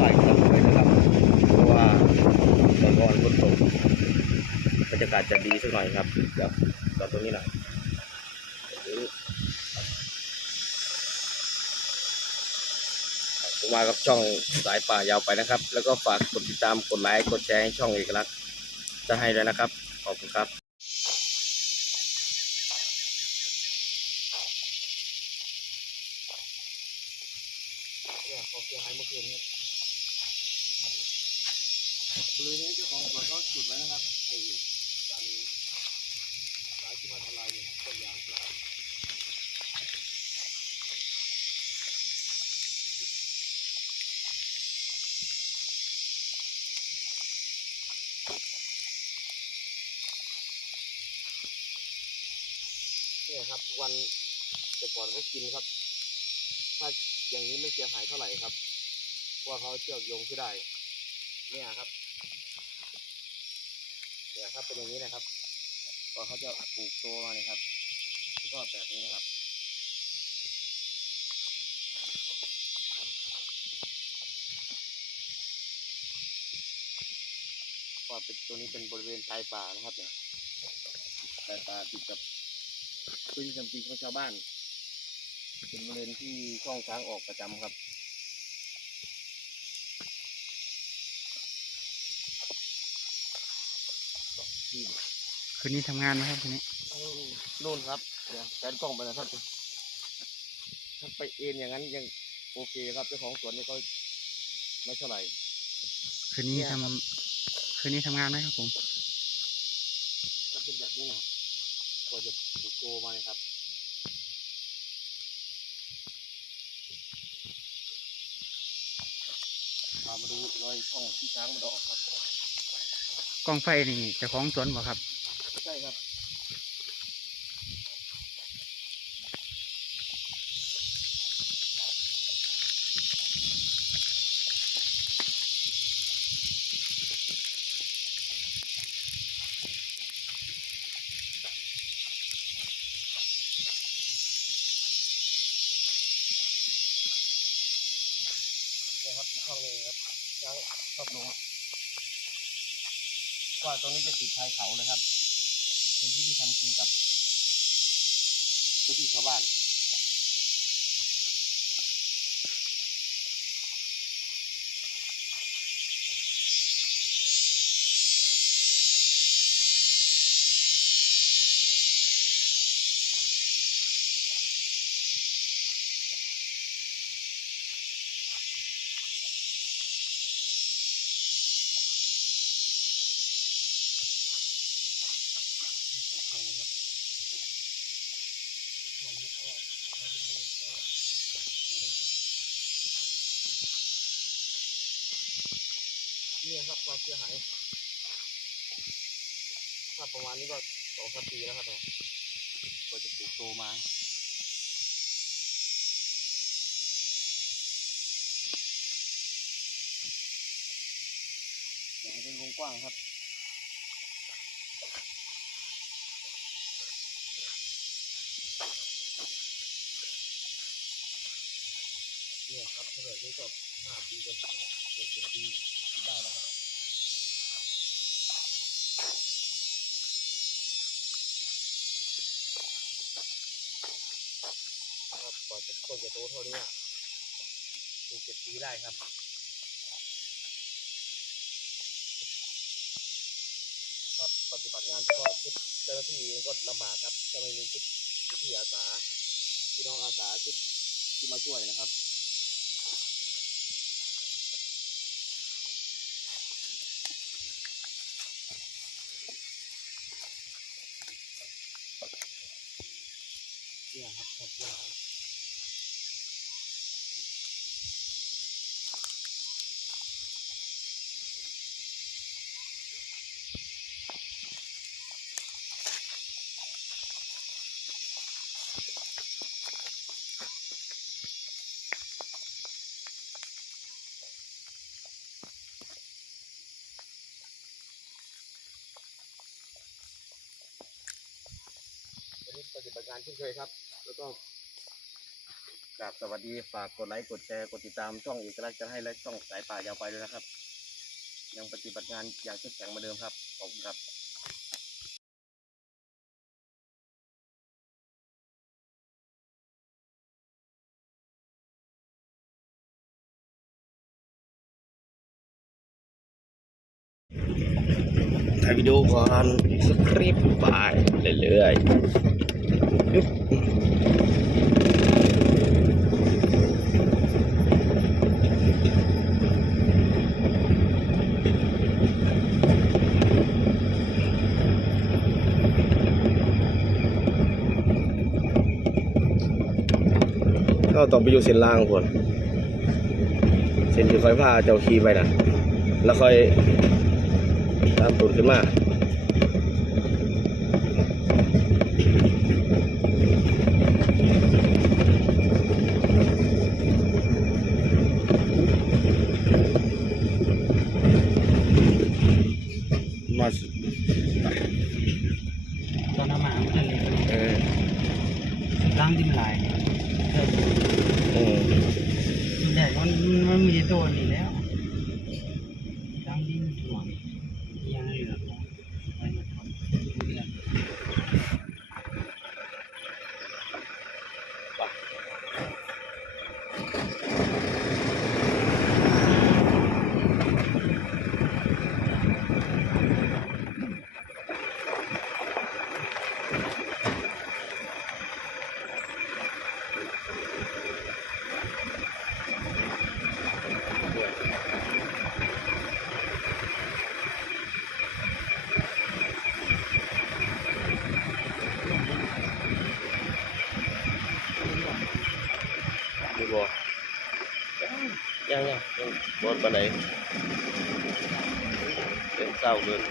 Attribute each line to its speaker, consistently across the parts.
Speaker 1: บ่ายกลับเลยนะครับ เพราะว่าตอนก่อนฝนตกบรรยากาศจะดีสักหน่อยครับเดี๋ยวตอนตรงนี้หน่อยผมมากับช่องสายป่ายาวไปนะครับ แล้วก็ฝากกดติดตามกดไลค์กดแชร์ให้ช่องเอกลักษณ์จะให้เลยนะครับ ขอบคุณครับเนี่ยเขาเสียหายเมื่อคืนนี้ บริเวณนี้เจ้าของสวนเขาจุดไว้นะครับไอ้การไม้ที่มาทำลายเนี่ยต้นยางพาราเนี่ยครับทุกวันแต่ก่อนก็กินครับ ถ้าอย่างนี้ไม่เสียหายเท่าไหร่ครับ ว่าเขาเชือกโยงขึ้นได้ เนี่ยครับ เนี่ยครับเป็นอย่างนี้นะครับก็เขาจะปลูกตัวมาเนี่ยครับแล้วก็แบบนี้นะครับก็เป็นตัวนี้เป็นบริเวณชายป่านะครับเนี่ยชายป่าติดกับพื้นที่ทำกินของชาวบ้าน เป็นบริเวณที่ช่องช้างออกประจำครับ
Speaker 2: คืนนี้ทำงานไหมครับคืนนี้
Speaker 1: นู่นครับเดี๋ยวแฟนกล้องไปนะครับถ้าไปเอ็นอย่างนั้นยังโอเคครับเจ้าของสวนนี่ก็ไม่เท่าไหร่
Speaker 2: คืนนี้
Speaker 1: เนี่ย
Speaker 2: ทำคืนนี้ทำงานไหมครับผม
Speaker 1: ถ้าเป็นแบบนี้นะก็จะปลูกโตมาเลยครับพามาดูรอยช่องที่ช้างมันออกครับ
Speaker 2: กล้องไฟนี่เจะของสวนบ่ครับ
Speaker 1: ใช่ครับเนี่ยครับอีกช่องหนึงครับช้างชอบลงว่าตรงนี้จะติดชายเขาเลยครับ เป็นที่ที่ทำกินกับเจ้าที่ชาวบ้าน นี่ครับความเสียหายถ้าประมาณนี้ก็สองสามปีแล้วครับเนี่ยก็จะปลูกโตมาอยากให้เป็นวงกว้างครับ เนี่ย ครับถ้าแบบนี้ก็ห้าปีก็หกเจ็ดปีได้แล้วครับครับกว่าจะคนจะโตเท่านี้อะหกเจ็ดปีได้ครับครับปฏิบัติงานเฉพาะชุดเจ้าหน้าที่ก็ลำบากครับจะไม่มีชุดที่อาสาพี่น้องอาสาชุดที่มาช่วยนะครับ ดเวลาวันนี้ปฏิบัติงานเช่นเคยครับ แล้วก็กราบสวัสดีฝากกดไลค์กดแชร์กดติดตามช่องเอกลักษณ์จะให้และช่องสายป่ายาวไปด้วยนะครับ ยังปฏิบัติงานอย่างเข้มแข็งเหมือนเดิมครับขอบคุณครับถ่ายวิดีโอก่อนสคริปต์ไปเรื่อยๆ ต้องไปอยู่เส้นล่างคนเส้นที่ค่อยพาเจ้าขี่ไปนะแล้วค่อยตามตูดขึ้นมา
Speaker 2: ยัง
Speaker 1: บอลปาน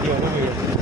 Speaker 1: Seria ruim. Né,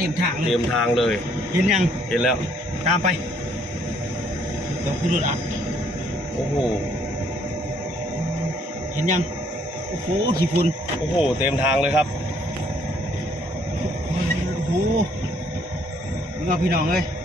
Speaker 1: เต็
Speaker 2: มทางเล
Speaker 1: เตรี
Speaker 2: ย
Speaker 1: ยมทางเลย
Speaker 2: เห็นยัง
Speaker 1: เห็นแล้ว
Speaker 2: ตามไปเดี๋ยวพี่รุดอัด
Speaker 1: โอ้โห
Speaker 2: เห็นยังโอ้โหขี้ฝุ่น
Speaker 1: โอ้โห เต็มทางเลยครับ
Speaker 2: โอ้โหมึงเอาพี่น้องเลยหาย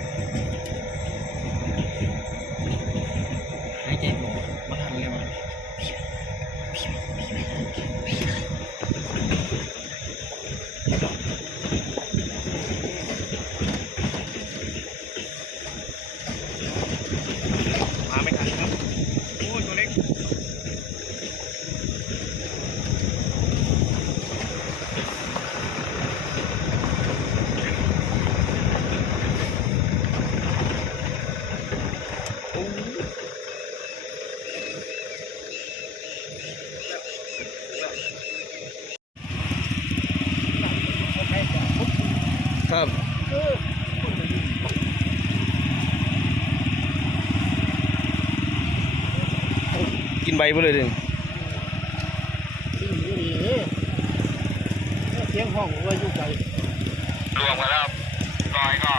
Speaker 1: ไปเลยดิ
Speaker 2: เสียงห้องว่าอยู่ไกล
Speaker 1: รวมกันแล้วร้อยก็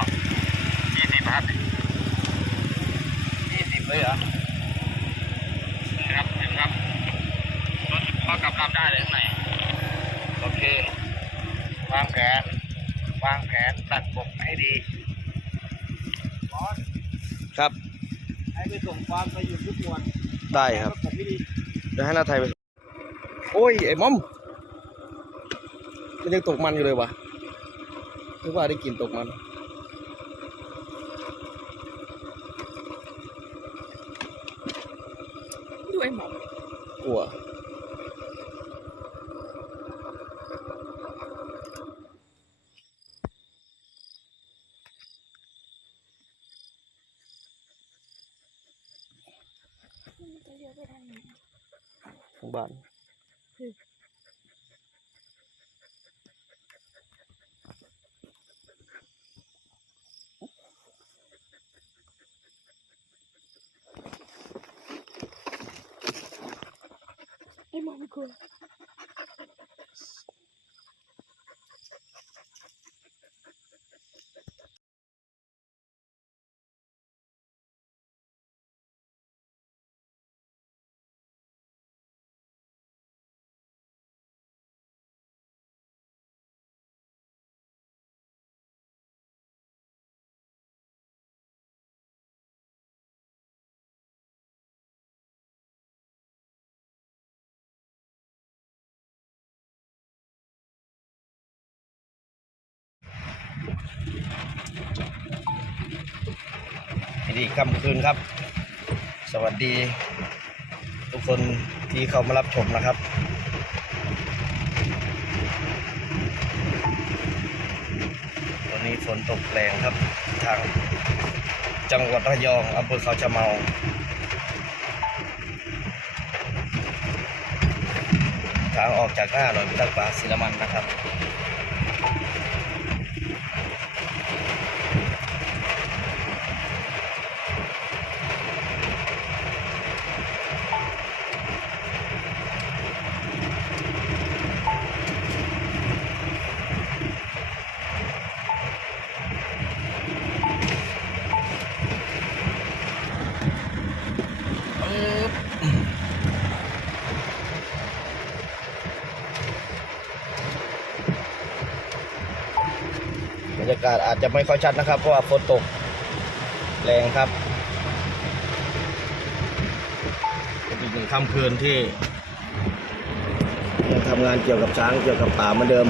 Speaker 1: ยี่สิบครับยี่สิบเลยเหรอครับถึงครับรถพอกลับลำได้เลยข้างในโอเควางแผนวางแผนตัดบกให้ดีครับ
Speaker 2: ให้ไปส่งความไปอยู่ทุกวัน
Speaker 1: ได้ครับ
Speaker 2: ผมไม่ดี
Speaker 1: เดี๋ยวให้นาไทยไป โอ้ย ไอ้มอม มันยังตกมันอยู่เลยวะนึกว่าได้กินตกมัน
Speaker 3: ด้วยหมอก
Speaker 1: ลัว
Speaker 3: จะเยอะไปทางไหน
Speaker 1: ของบ้าน
Speaker 3: ไอ้หมอไม่กลัว
Speaker 1: ดีค่ำคืนครับ สวัสดี ทุกคนที่เข้ามารับชมนะครับ วันนี้ฝนตกแรงครับ ทางจังหวัดระยองอำเภอเขาชะเมาทางออกจากหน้าหน่อยพิทักษ์ป่าศิลมันนะครับากาศอาจจะไม่ค่อยชัดนะครับ เพราะว่าฝนตกแรงครับเป็นอีกหนึ่งค่ำคืนที่ยังทำงานเกี่ยวกับช้างเกี่ยวกับป่าเหมือนเดิม